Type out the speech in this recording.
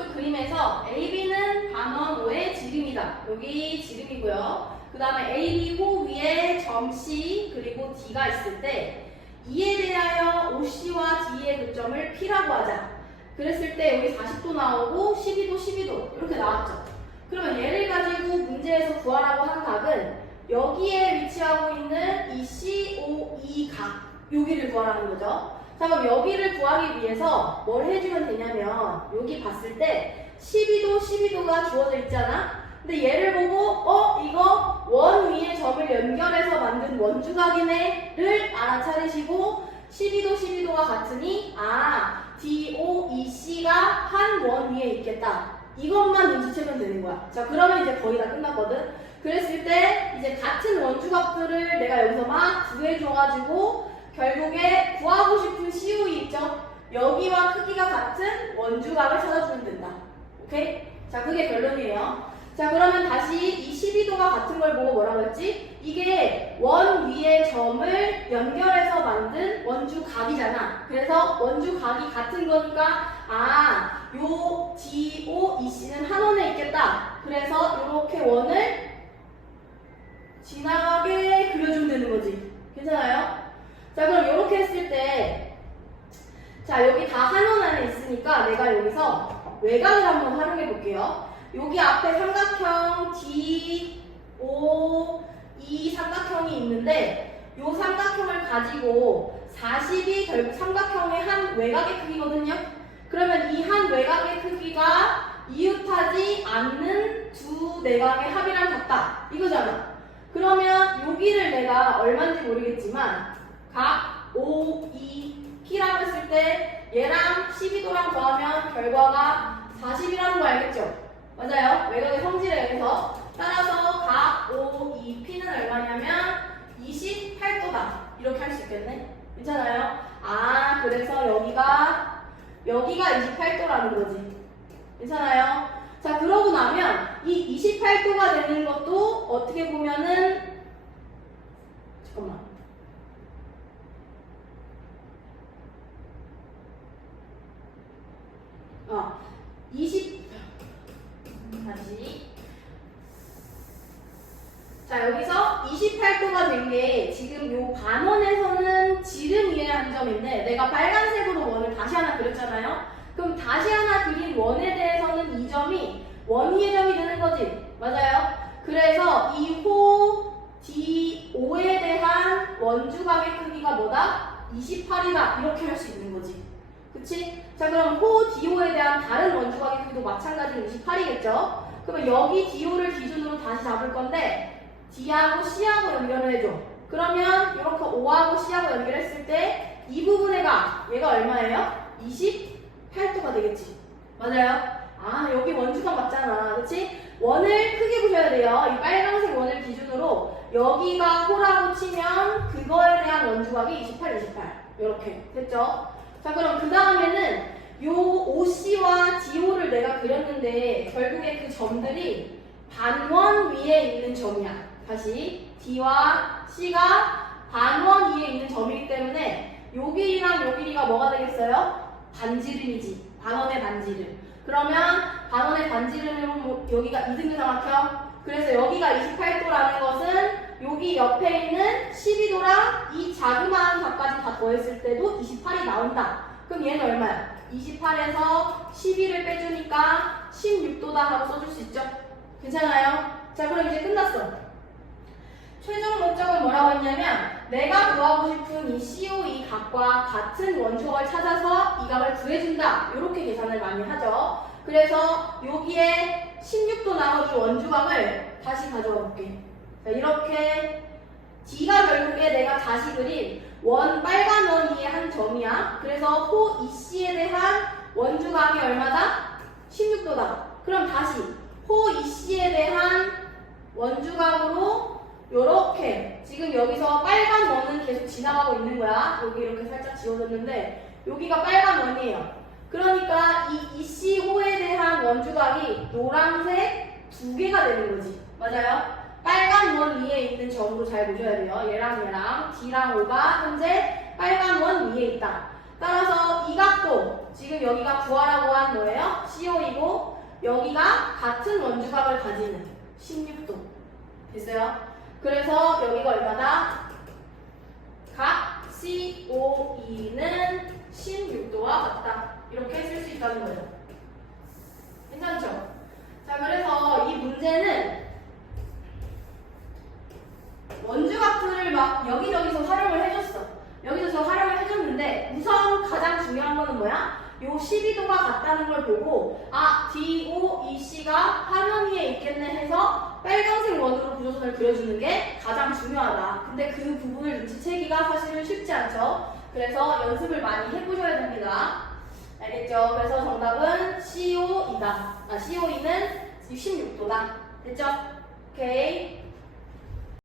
오른쪽 그림에서 AB는 반원 O의 지름이다. 여기 지름이고요. 그 다음에 AB 호 위에 점 C 그리고 D가 있을 때 이에 대하여 OC와 D의 교점을 P라고 하자. 그랬을 때 여기 40도 나오고 12도, 12도 이렇게 나왔죠. 그러면 얘를 가지고 문제에서 구하라고 한 각은 여기에 위치하고 있는 이 COE 각 여기를 구하라는 거죠. 자, 그럼 여기를 구하기 위해서 뭘 해주면 되냐면 여기 봤을 때 12도, 12도가 주어져 있잖아. 근데 얘를 보고 이거 원 위에 점을 연결해서 만든 원주각이네를 알아차리시고 12도, 12도가 같으니 DOEC가 한 원 위에 있겠다. 이것만 눈치채면 되는 거야. 자, 그러면 이제 거의 다 끝났거든. 그랬을 때 이제 같은 원주각들을 내가 여기서 막 구해줘가지고 결국에 구하고 싶은 COE 있죠? 여기와 크기가 같은 원주각을 찾아주면 된다. 오케이? 자, 그게 결론이에요. 자, 그러면 다시 이 12도가 같은 걸 보고 뭐라고 했지? 이게 원 위에 점을 연결해서 만든 원주각이잖아. 그래서 원주각이 같은 거니까 요 DOEC는 한 원에 있겠다. 그래서 이렇게 원을 지나가게 그려주면 되는 거지. 괜찮아요? 자, 그럼 이렇게 했을 때 자, 여기 다 한 원 안에 있으니까 내가 여기서 외곽을 한번 활용해 볼게요. 여기 앞에 삼각형 DOE 삼각형이 있는데 이 삼각형을 가지고 40이 결국 삼각형의 한 외곽의 크기거든요. 그러면 이 한 외곽의 크기가 이웃하지 않는 두 내각의 합이랑 같다. 이거잖아. 그러면 여기를 내가 얼마인지 모르겠지만 각 OEP라고 했을 때 얘랑 12도랑 더하면 결과가 40이라는 거 알겠죠? 맞아요. 외곽의 성질에 의해서 따라서 각 OEP는 얼마냐면 28도다. 이렇게 할 수 있겠네. 괜찮아요? 그래서 여기가 28도라는 거지. 괜찮아요? 자, 그러고 나면 이 28도가 되는 것도 어떻게 보면은 잠깐만. 다시. 자, 여기서 28도가 된 게 지금 요 반원에서는 지름 위에 한 점인데 내가 빨간색으로 원을 다시 하나 그렸잖아요. 그럼 다시 하나 그린 원에 대해서는 이 점이 원 위의 점이 되는 거지. 맞아요? 그래서 이 호 DO에 대한 원주각의 크기가 뭐다? 28이다. 이렇게 할 수 있는 거지. 그치? 자, 그럼 호 DO에 대한 다른 원주각의 크기도 마찬가지로 28이겠죠? 그러면 여기 DO를 기준으로 다시 잡을 건데 D하고 C하고 연결을 해줘. 그러면 이렇게 O하고 C하고 연결했을 때 이 부분의 각, 얘가 얼마예요? 28도가 되겠지. 맞아요? 여기 원주각 맞잖아. 그치? 원을 크게 보셔야 돼요. 이 빨간색 원을 기준으로 여기가 호라고 치면 그거에 대한 원주각이 28, 28. 이렇게 됐죠? 자, 그럼 그 다음에는 요 OC와 DO를 내가 그렸는데 결국에 그 점들이 반원 위에 있는 점이야. 다시 D와 C가 반원 위에 있는 점이기 때문에 요 길이랑 요 길이가 뭐가 되겠어요? 반지름이지. 반원의 반지름. 그러면 반원의 반지름은 여기가 이등변 삼각형. 그래서 여기가 28도라는 것은 여기 옆에 있는 12도랑 이 자그마한 각까지 다 더했을 때도 28이 나온다. 그럼 얘는 얼마야? 28에서 12를 빼주니까 16도다 하고 써줄 수 있죠? 괜찮아요? 자, 그럼 이제 끝났어. 최종 목적은 뭐라고 했냐면 내가 구하고 싶은 이 COE 각과 같은 원주각을 찾아서 이 각을 구해준다. 이렇게 계산을 많이 하죠. 그래서 여기에 16도 나머지 원주각을 다시 가져와 볼게. 자, 이렇게 D가 결국에 내가 다시 그린 원 빨간 원 위에 한 점이야. 그래서 호 EC에 대한 원주각이 얼마다? 16도다. 그럼 다시 호 EC에 대한 원주각으로 요렇게 지금 여기서 빨간 원은 계속 지나가고 있는 거야. 여기 이렇게 살짝 지워졌는데 여기가 빨간 원이에요. 그러니까 이 EC호에 대한 원주각이 노란색 두 개가 되는 거지. 맞아요? 빨간 원 위에 있는 점으로 잘 보셔야 돼요. 얘랑 D랑 O가 현재 빨간 원 위에 있다. 따라서 이 각도 지금 여기가 구하라고 한 뭐예요? CO이고 여기가 같은 원주각을 가지는 16도. 됐어요? 그래서 여기가 얼마다? 각 COE는 16도와 같다. 이렇게 쓸 수 있다는 거죠. 괜찮죠? 자, 그래서 이 문제는 원주각들을 막 여기저기서 활용을 해줬어. 여기저기서 활용을 해줬는데 우선 가장 중요한 거는 뭐야? 요 12도가 같다는 걸 보고 DOEC가 화면 위에 있겠네 해서 빨간색 원으로 구조선을 그려주는 게 가장 중요하다. 근데 그 부분을 눈치채기가 사실은 쉽지 않죠. 그래서 연습을 많이 해보셔야 됩니다. 알겠죠? 그래서 정답은 COE다. COE는 16도다. 됐죠? 오케이.